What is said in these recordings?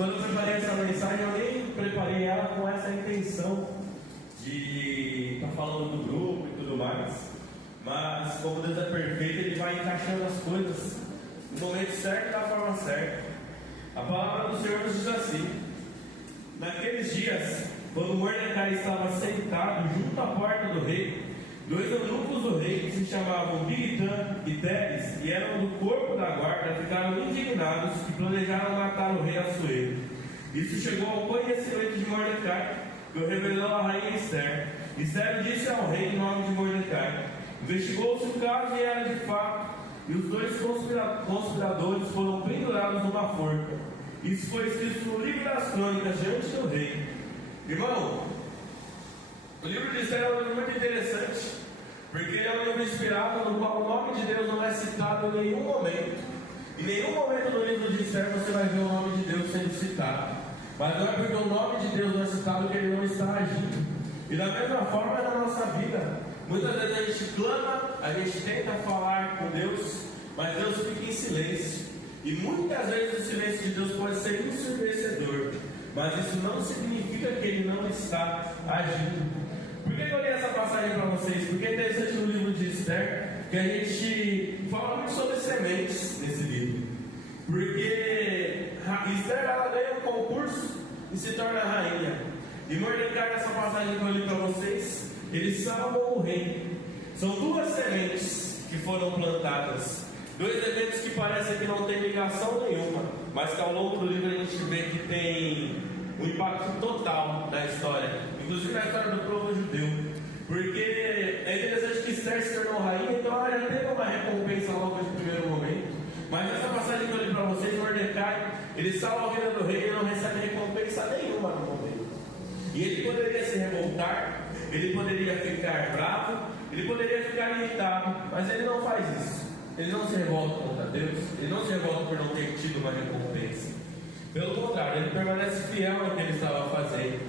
quando eu preparei essa mensagem, eu nem preparei ela com essa intenção de estar falando do grupo e tudo mais. Mas como Deus é perfeito, Ele vai encaixando as coisas no momento certo e da forma certa. A palavra do Senhor nos diz assim: naqueles dias, quando Mordecai estava sentado junto à porta do rei, dois eunucos do rei, que se chamavam Bigtan e Teres, e eram do corpo da guarda, ficaram indignados e planejaram matar o rei Assuero. Isso chegou ao conhecimento de Mordecai, que o revelou à rainha Esther. Esther disse ao rei em nome de Mordecai. Investigou-se o caso e era de fato, e os dois conspiradores foram pendurados numa forca. Isso foi escrito no livro das crônicas diante do rei. Irmão, o livro de Esther é um livro muito interessante, porque ele é um livro inspirado no qual o nome de Deus não é citado em nenhum momento. Em nenhum momento no livro de Esther você vai ver o nome de Deus sendo citado. Mas não é porque o nome de Deus não é citado que Ele não está agindo. E da mesma forma é na nossa vida. Muitas vezes a gente clama, a gente tenta falar com Deus, mas Deus fica em silêncio. E muitas vezes o silêncio de Deus pode ser ensurdecedor, mas isso não significa que Ele não está agindo. Por que eu li essa passagem para vocês? Porque é interessante no livro de Esther que a gente fala muito sobre sementes nesse livro. Porque Esther ela ganha um concurso e se torna rainha. E Mordecai, nessa passagem que eu li para vocês, eles salvam o rei. São duas sementes que foram plantadas. Dois eventos que parecem que não tem ligação nenhuma, mas que ao longo do livro a gente vê que tem um impacto total na história, inclusive na história do povo judeu. Porque é interessante que Esther se tornou rainha, então ela já teve uma recompensa logo de primeiro momento. Mas nessa passagem que eu li para vocês, Mordecai, ele salva a vida do rei e não recebe recompensa nenhuma no momento. E ele poderia se revoltar, ele poderia ficar bravo, ele poderia ficar irritado, mas ele não faz isso. Ele não se revolta contra Deus, ele não se revolta por não ter tido uma recompensa. Pelo contrário, ele permanece fiel ao que ele estava fazendo.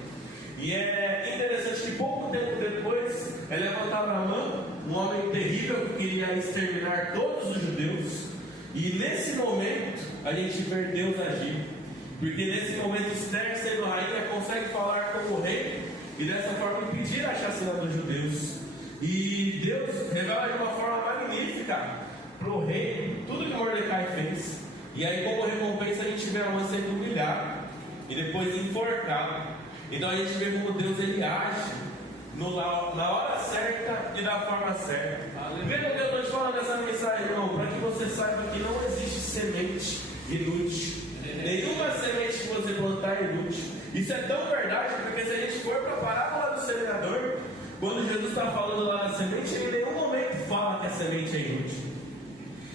E é interessante que pouco tempo depois é levantado Amã, um homem terrível que queria exterminar todos os judeus. E nesse momento a gente vê Deus agir. Porque nesse momento Esther, sendo rainha, consegue falar com o rei e dessa forma impedir a chacina dos judeus. E Deus revela de uma forma magnífica para o rei tudo que Mordecai fez. E aí, como recompensa, a gente vê Amã sendo humilhado e depois enforcado. Então a gente vê como Deus ele age na hora certa e da forma certa. Veja o que eu estou te falando nessa mensagem, irmão, para que você saiba que não existe semente inútil. Nenhuma semente que você plantar é inútil. Isso é tão verdade, porque se a gente for para a parábola do semeador, quando Jesus está falando lá da semente, ele em nenhum momento fala que a semente é inútil.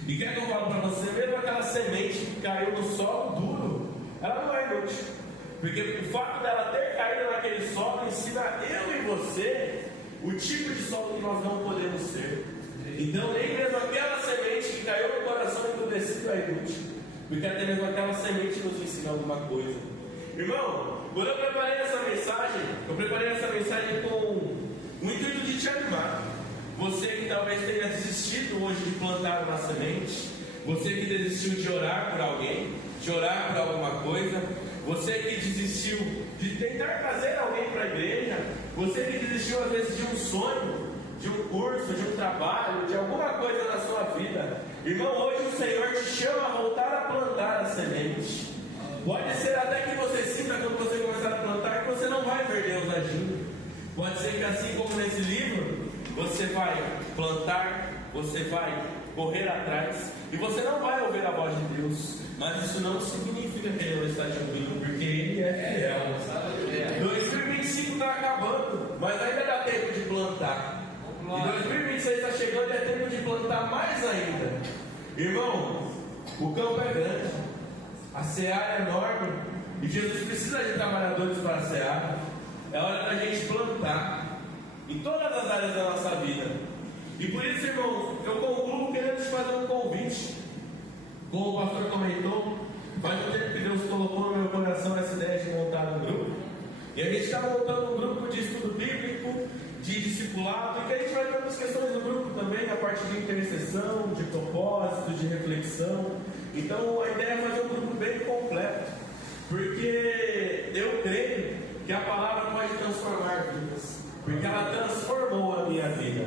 E quer que eu falo para você, mesmo aquela semente que caiu no solo duro, ela não é inútil. Porque o fato dela ter caído naquele solo ensina eu e você o tipo de solo que nós não podemos ser. Então nem mesmo aquela semente que caiu no coração endurecido é inútil, porque até mesmo aquela semente nos ensina alguma coisa. Irmão, quando eu preparei essa mensagem com o intuito de te animar. Você que talvez tenha desistido hoje de plantar uma semente, você que desistiu de orar por alguém, de orar por alguma coisa, você que desistiu de tentar trazer alguém para a igreja, você que desistiu às vezes de um sonho, de um curso, de um trabalho, de alguma coisa na sua vida. Irmão, hoje o Senhor te chama a voltar a plantar a semente. Pode ser até que você sinta quando você começar a plantar que você não vai ver Deus agindo. Pode ser que assim como nesse livro, você vai plantar, você vai correr atrás e você não vai ouvir a voz de Deus. Mas isso não significa que Ele não está te ouvindo, porque Ele é fiel. 2025 está acabando, mas ainda dá tempo de plantar. E 2026 está chegando e é tempo de plantar mais ainda. Irmão, o campo é grande, a seara é enorme e Jesus precisa de trabalhadores para a seara. É hora da gente plantar em todas as áreas da nossa vida. E por isso, irmão, eu concluo querendo te fazer um convite. Como o pastor comentou, faz um tempo que Deus colocou no meu coração essa ideia de montar um grupo. E a gente está montando um grupo de estudo bíblico, de discipulado, e que a gente vai ver as questões do grupo também, a parte de intercessão, de propósito, de reflexão. Então a ideia é fazer um grupo bem completo. Porque eu creio que a palavra pode transformar vidas, porque ela transformou a minha vida,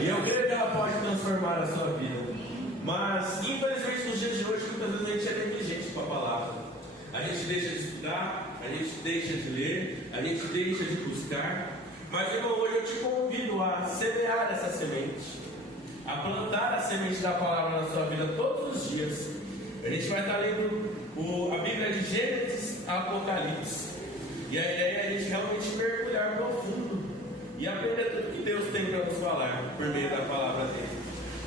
e eu creio que ela pode transformar a sua vida. Mas infelizmente nos dias de hoje muitas vezes a gente é negligente com a palavra. A gente deixa de estudar, a gente deixa de ler, a gente deixa de buscar. Mas irmão, hoje eu te convido a semear essa semente, a plantar a semente da palavra na sua vida todos os dias. A gente vai estar lendo a Bíblia de Gênesis a Apocalipse. E a ideia é a gente realmente mergulhar profundo e aprender tudo que Deus tem para nos falar por meio da palavra dele.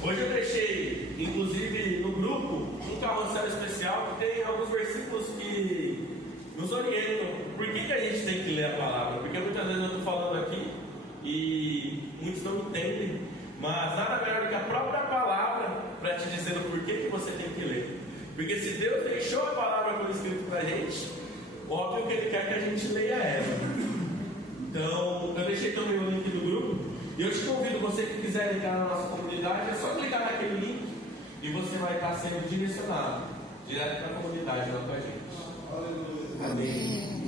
Hoje eu deixei, inclusive no grupo, um carrossel especial que tem alguns versículos que nos orientam por que a gente tem que ler a palavra. Porque muitas vezes eu estou falando aqui e muitos não entendem, mas nada melhor do que a própria palavra para te dizer o porquê que você tem que ler. Porque se Deus deixou a palavra por escrito para a gente, óbvio que Ele quer que a gente leia ela. Então, eu deixei também o link do grupo. E eu te convido, você que quiser entrar na nossa comunidade, é só clicar naquele link e você vai estar sendo direcionado direto para a comunidade lá com a gente. Amém.